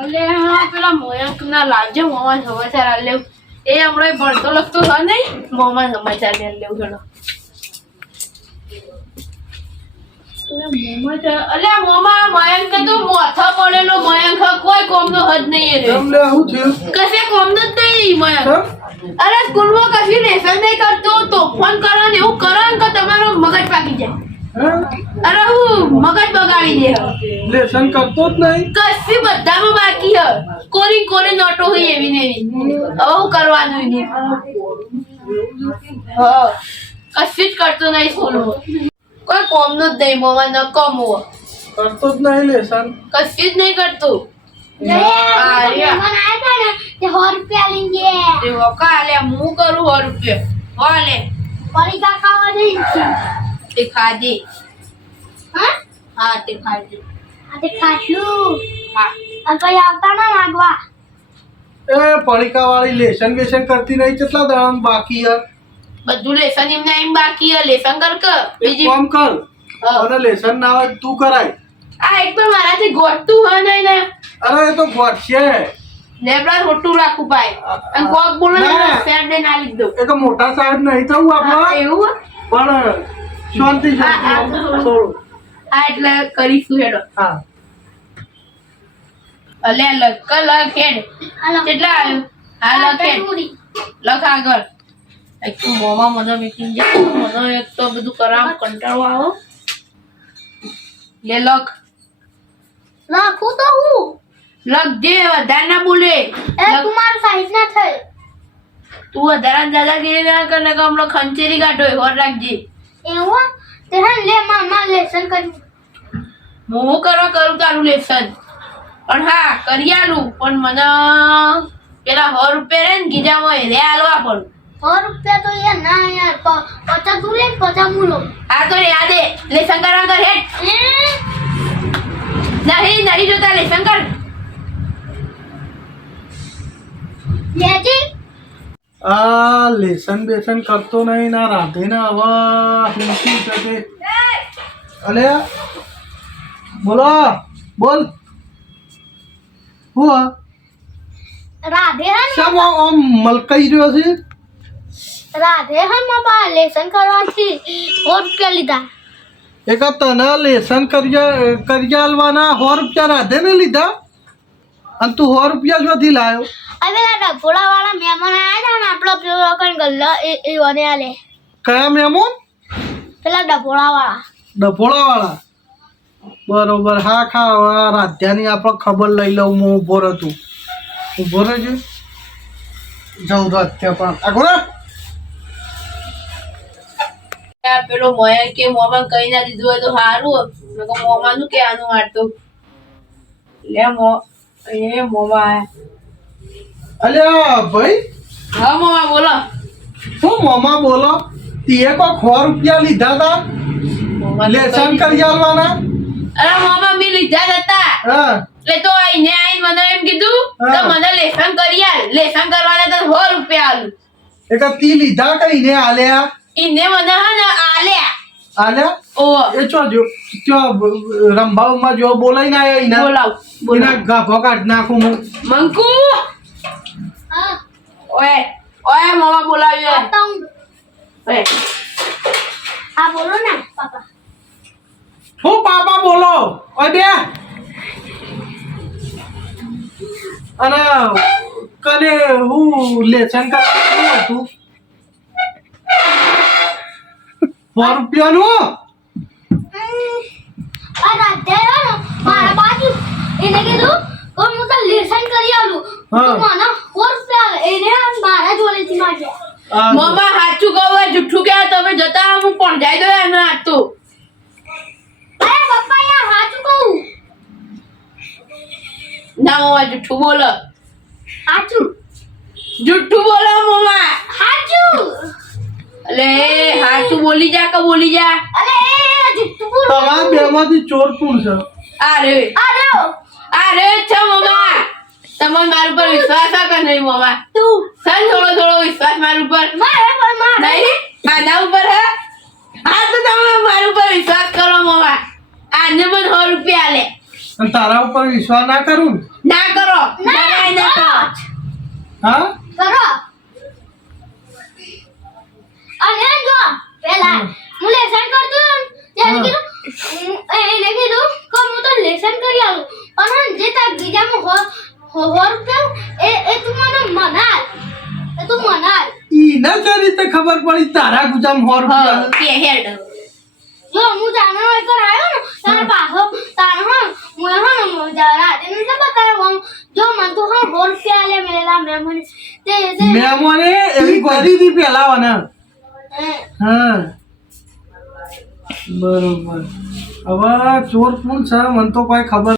અલે હા પેલા મોયંક ના લાવજો મોમાં સમાચાર આ લેવ એ હમણાં ભણતો લખતો હા નહીં મોમાં સમાચાર લે લેવ ઘણો અલે મોમાં મયંક તો મોથા પડેલો મયંક કોઈ કોમનો હદ નહીં રે કશે કોમનો જ નહીં મયંક અરે સ્કૂલમાં કશું લેસન નહીં કરતો તોફાન કરે ને એવું કરે ને તો તમારો મગજ પાકી જાય અરે હું મગજ બગાડી દે લેસન કરતો જ નહીં કશું બધામાં બાકી હ કોરી નોટો હોય એવી ને એવી હવે હું કરવાનું નહીં કશું જ કરતો નહીં સ્કૂલમાં કોઈ કોમનું જ નહીં મોમાં ન કમવો કરતો જ નહીં લેસન કશું જ નહીં કરતું હું કરું 100 રૂપિયા વાલે પરીક્ષા ખાવા દઈ તે ખાધી હા તે ખાધી આજે ખાશું હા પછી આવતા ના લાગવા એ પડીકા વાળી લેસન બેસન કરતી નહીં કેટલા દાડા બાકી યાર બધું લેસન એમને એમ બાકી હે લેસન કર કે એક કામ કર અને લેસન ના આવે તું કરાય આ એક પણ મારાથી ગોઠતું હે નહીં ને અરે એ તો ગોઠશે લેબડા રોટું રાખું ભાઈ અને કોક બોલે સેટ દે ના લીધો એ તો મોટા સાહેબ નહીં થવું આપણે એવું પણ શાંતિ થોડું હા એટલે કરીશું હેડો હા અલે લખ હેડ કેટલા આવ્યું હા લખ હેડ લખ આગળ એક તું મોમાં મને મીટિંગ જાય મને એક તો બધું કરાવ કંટાળો આવો લે લખ લખું તો હું લખ જે વધારે ના બોલે એ તું મારું સાઈઝ ના થઈ તું વધારે દાદાગીરી ના કર ને હમણાં ખંચેરી કાઢો હોર રાખજે એવું તે હે લે મામા લેસન કર્યું હું કરવા કરું તારું લેસન પણ હા કરી આલું પણ મને પેલા 100 રૂપિયા રે ને ગીજામાં રે આલવા પડું 100 રૂપિયા તો યાર ના યાર 50 તું લે 50 હું લઉં હા તો રે દે લેસન કરવા કર હેડ નહીં જોતા લેસન કર લેજી આ લેસન બેસન કરતો નહીં ના રાધે ને હવે હિંસી શકે અલે બોલો બોલ હું રાધે હન સમ આમ મલકાઈ રહ્યો છે રાધે હન માપા લેસન કરવાથી 100 રૂપિયા લીધા એક તને લેસન કરી આલવાના 100 રૂપિયા રાધે ને લીધા અને તું 100 રૂપિયા શોધી લાયો હવે પેલા ડભોળા વાળા મહેમાન આયા હતા ને આપણો પેલો કણ ગલ્લા એ વને આલે કયા મહેમાન પેલા ડભોળા વાળા ડભોળા વાળા બરોબર હા ખા રાધ્યાની આપણે ખબર લઈ લઉં હું ઊભો રહું ઊભો રહેજો જવું રાધ્યા પણ આગળ પેલો મોયા કે મોમાં કઈ ના દીધું હોય તો સારું મોમાં નું કે આનું મારતો લે મોમાં અલ્યા ભાઈ હા મોમાં બોલો શું મોમાં બોલો તીએ કોઈ 100 રૂપિયા લીધા હતા લેસન કરી આલવાના અરે મોમાં બી લીધા જ હતા હા એટલે તો આઈને મને એમ કીધું કે મને લેસન કરી આલ લેસન કરવાના તો 100 રૂપિયા આલું એક તી લીધા કઈને આલ્યા ઈને મને હા ને આલ્યા આલ્યા ઓ એ ચો રંભાવમાં જો બોલાઈને આયા ઈના બોલાવ એના ગાભો કાઢ નાખું હું મંકુ હા ઓય મોમાં બોલાવ્યો આતા હું ઓય હા બોલો ને પાપા હું પાપા બોલો ઓય બે અને કને હું લેસન કરવાનું હતું 100 રૂપિયાનું આ રાધે હન મારા બાજુ એને કીધું કે હું તો લેસન કરી આલું હા. તું મને 100 રૂપિયા આલે એને મારા જોડેથી માંગ્યા મોમાં સાચું કહું હોય જુઠ્ઠું કહે તમે જતા હું પણ જાય દો એનો હાથ તો અરે પપ્પા યાર સાચું કહું ના મોમાં જુઠ્ઠું બોલો સાચું જુઠ્ઠું બોલો મોમાં સાચું અલે સાચું બોલી જા કે બોલી જા અરે જુઠ્ઠું બોલ તમારા બેમાંથી ચોર કોણ છે અરે છે મોમાં તમારે મારા ઉપર વિશ્વાસ આ કે નહીં મોમાં તું સર થોડો વિશ્વાસ મારા ઉપર મારે પણ મારે નહીં આના ઉપર હે હા તો તમે મારા ઉપર વિશ્વાસ કરો મોમાં આને પણ 100 રૂપિયા આલે અને તારા ઉપર વિશ્વાસ ના કરું ને? ના કરો જરાય ના કાચ. હા કરો અને જો પેલા હું લેસન કરતો ત્યારે કીધું એને કીધું કે હું તો લેસન કરી આવું પણ જે તાર બીજામાં એ તું મને મનાલ એ તું મનાલ ઈને કઈ રીતે ખબર પડી તારા ગુજામ 100 રૂપિયા કે હેડ. જો હું જાણવા હોય તો આવ્યો ને તારા પાછો તારા હું જરા તેને તો બતાવ્યો જો મને તો 100 રૂપિયા લે મેલા મેમોને તે મેમોને એવી કરી હતી પેલા ને હા બરોબર હવે ચોર કોણ છે મને તો કોઈ ખબર